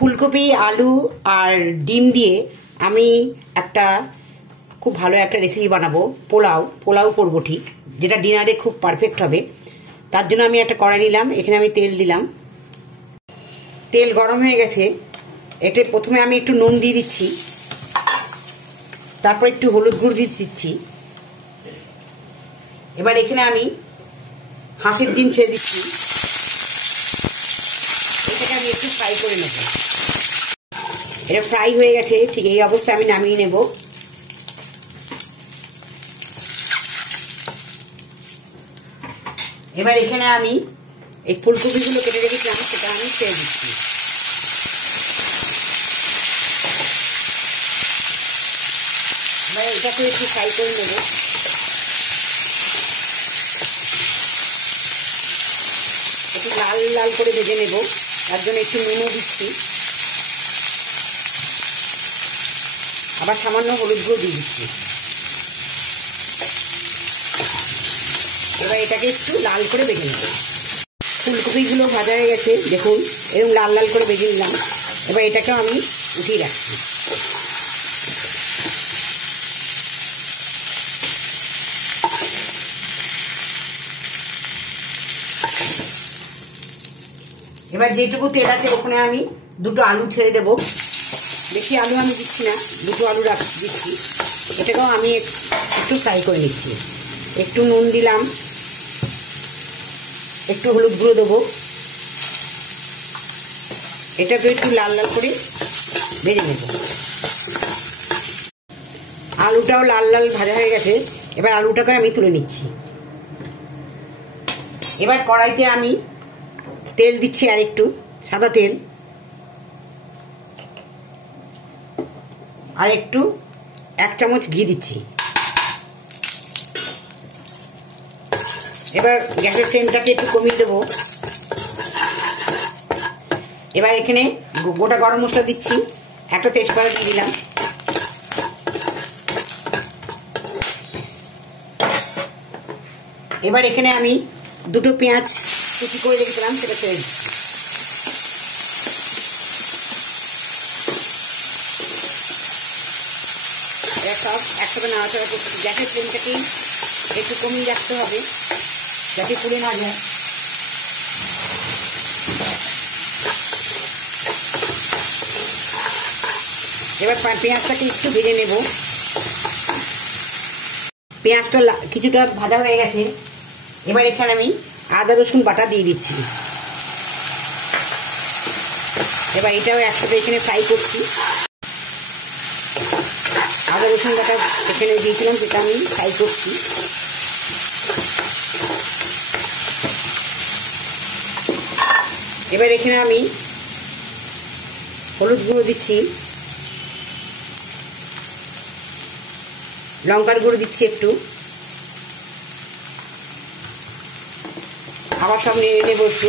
ফুলকপি আলু আর ডিম দিয়ে আমি একটা খুব ভালো একটা রেসিপি বানাবো। পোলাও করবো ঠিক, যেটা ডিনারে খুব পারফেক্ট হবে। তার জন্য আমি একটা কড়াই নিলাম, এখানে আমি তেল দিলাম। তেল গরম হয়ে গেছে, এটা প্রথমে আমি একটু নুন দিয়ে দিচ্ছি, তারপর একটু হলুদ গুঁড়ো দিয়ে দিচ্ছি। এবার এখানে আমি হাঁসের ডিম ছেড়ে দিচ্ছি, এটাকে আমি একটু ফ্রাই করে নেব। এটা ফ্রাই হয়ে গেছে, ঠিক এই অবস্থায় আমি নামিয়ে নেব। এবার এখানে আমি এই ফুলকপিগুলো কেটে রেখেছিলাম, সেটা আমি ছেড়ে দিচ্ছি। এবার এটাকে একটু ফ্রাই করে নেব। একটু লাল লাল করে ভেজে নেব, তার জন্য একটু নুনও দিচ্ছি, আবার সামান্য হলুদ গুঁড়ো দিয়ে দিচ্ছি। এবার এটাকে একটু লাল করে ভেজে নেব। ফুলকপিগুলো ভাজা হয়ে গেছে, দেখুন এরকম লাল লাল করে ভেজে নিলাম। এবার এটাকে আমি উঠিয়ে রাখছি। এবার যেটুকু তেল আছে ওখানে আমি দুটো আলু ছেড়ে দেব। বেশি আলু আমি দিচ্ছি না, দুটো আলু দিচ্ছি। এটাকেও আমি একটু ফ্রাই করে নিচ্ছি। একটু নুন দিলাম, একটু হলুদ গুঁড়ো দেবো। এটাকে একটু লাল লাল করে ভেজে নেব। আলুটাও লাল লাল ভাজা হয়ে গেছে, এবার আলুটাকে আমি তুলে নিচ্ছি। এবার কড়াইতে আমি তেল দিচ্ছি, আর একটু সাদা তেল, আর একটু 1 চামচ ঘি দিচ্ছি। এবার গ্যাসের ফ্লেমটাকে একটু কমিয়ে দেবো। এবার এখানে গোটা গরম মশলা দিচ্ছি, একটা তেজপাতা দিয়ে দিলাম। এবার এখানে আমি দুটো পেঁয়াজ কুচি করে রেখেছিলাম, সেটা ছেড়ে দিচ্ছি। সব একসাথে নাড়াচাড়া করতে, গ্যাসের ফ্লেমটাকে একটু কমিয়ে রাখতে হবে যাতে পুড়ে না যায়। এবার পেঁয়াজটাকে একটু ভেজে নেব। পেঁয়াজটা কিছুটা ভাজা হয়ে গেছে, এবার এখানে আমি আদা রসুন বাটা দিয়ে দিচ্ছি। এবার এটাও একসাথে এখানে ফ্রাই করছি। আদা রসুন বাটা এখানে দিয়েছিলাম, সেটা আমি ফ্রাই করছি। এবার এখানে আমি হলুদ গুঁড়ো দিচ্ছি, লঙ্কার গুঁড়ো দিচ্ছি একটু, আবার সব নেড়ে নেবো একটু।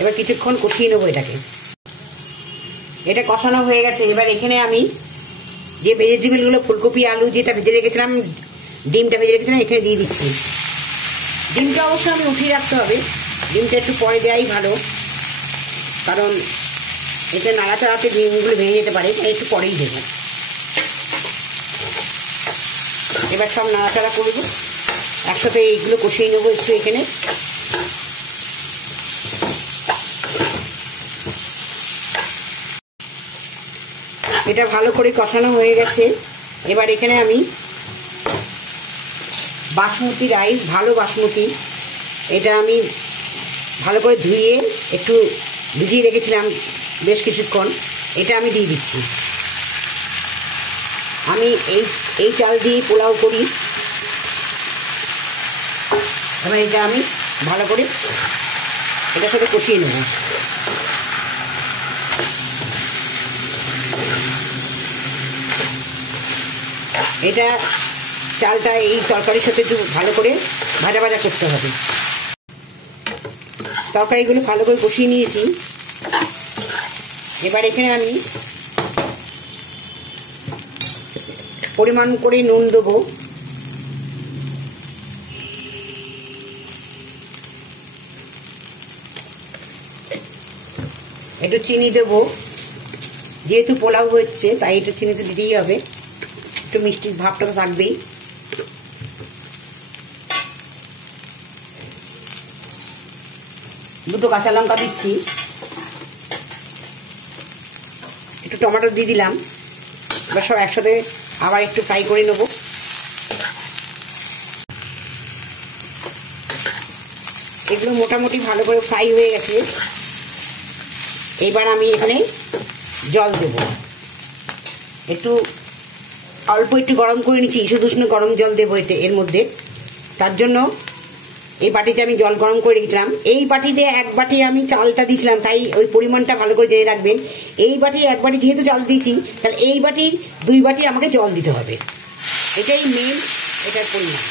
এবার কিছুক্ষণ কষিয়ে নেবো এটাকে। এটা কষানো হয়ে গেছে, এবার এখানে আমি যে ভেজিটেবলগুলো ফুলকপি আলু যেটা ভেজে রেখেছিলাম, ডিমটা ভেজে রেখেছিলাম, এখানে দিয়ে দিচ্ছি। ডিমটা অবশ্যই আমি উঠিয়ে রাখতে হবে, ডিমটা একটু পরে দেওয়াই ভালো, কারণ এতে নাড়াচাড়াতে ডিমগুলো ভেঙে যেতে পারে, তাই একটু পরেই দেবো। এবার সব নাড়াচাড়া করব, একসাথে এইগুলো কষিয়ে নেবো একটু এখানে। এটা ভালো করে কষানো হয়ে গেছে। এবার এখানে আমি বাসমতি রাইস, ভালো বাসমতি, এটা আমি ভালো করে ধুয়ে একটু ভিজিয়ে রেখেছিলাম বেশ কিছুক্ষণ, এটা আমি দিয়ে দিচ্ছি। আমি এই চাল দিয়ে পোলাও করি। এবার এটা আমি ভালো করে এটার সাথে কষিয়ে নেব। এটা চালটা এই তরকারির সাথে একটু ভালো করে ভাজা ভাজা করতে হবে। তরকারিগুলো ভালো করে কষিয়ে নিয়েছি। এবার এখানে আমি পরিমাণ করে নুন দেবো, একটু চিনি দেবো, যেহেতু পোলাও হচ্ছে তাই একটু চিনি তো দিতেই হবে, একটু মিষ্টির ভাবটা তো থাকবেই। দুটো কাঁচা লঙ্কা দিচ্ছি, একটু টমেটো দিয়ে দিলাম। এবার সব একসাথে আবার একটু ফ্রাই করে নেব। এগুলো মোটামুটি ভালো করে ফ্রাই হয়ে গেছে। এবার আমি এখানে জল দেব, একটু অল্প একটু গরম করে নিচ্ছি, শুধু উষ্ণ গরম জল দেবো এর মধ্যে। তার জন্য এই বাটিতে আমি জল গরম করে রেখেছিলাম। এই বাটিতে 1 বাটি আমি চালটা দিয়েছিলাম, তাই ওই পরিমাণটা ভালো করে জেনে রাখবেন। এই বাটির 1 বাটি যেহেতু চাল দিয়েছি, তাহলে এই বাটির 2 বাটি আমাকে জল দিতে হবে। এটাই মেন, এটার পরিমাণ।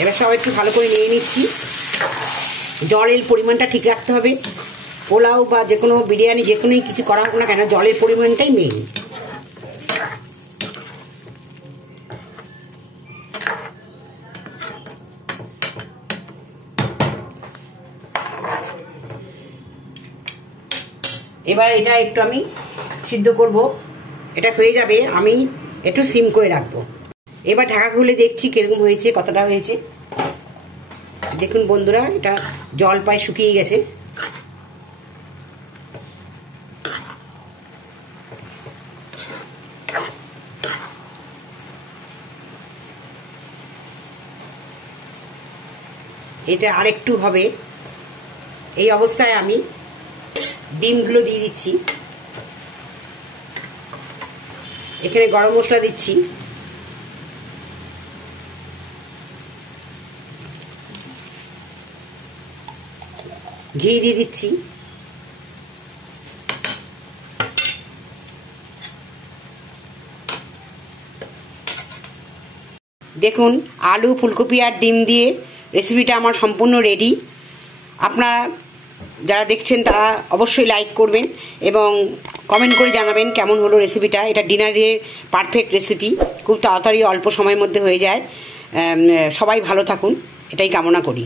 এবার সব একটু ভালো করে নিয়ে নিচ্ছি। জলের পরিমাণটা ঠিক রাখতে হবে। পোলাও বা যে কোনো বিরিয়ানি যে কোনো কিছু করা হোক না কেন, জলের পরিমাণটাই মেন। এবার এটা একটু আমি সিদ্ধ করব, এটা হয়ে যাবে, আমি একটু সিম করে রাখবো। এবার ঢাকা খুলে দেখছি কিরকম হয়েছে, কতটা হয়েছে। দেখুন বন্ধুরা, এটা জল প্রায় শুকিয়ে গেছে। এটা আরেকটু হবে। এই অবস্থায় আমি ডিমগুলো দিয়ে দিচ্ছি। এখানে গরম মশলা দিচ্ছি, ঘি দিয়ে দিচ্ছি, দেখুন আলু, ফুলকপি আর ডিম দিয়ে রেসিপিটা আমার সম্পূর্ণ রেডি। আপনারা যারা দেখছেন তারা অবশ্যই লাইক করবেন এবং কমেন্ট করে জানাবেন কেমন হলো রেসিপিটা। এটা ডিনারের পারফেক্ট রেসিপি, খুব তাড়াতাড়ি অল্প সময়ের মধ্যে হয়ে যায়। সবাই ভালো থাকুন, এটাই কামনা করি।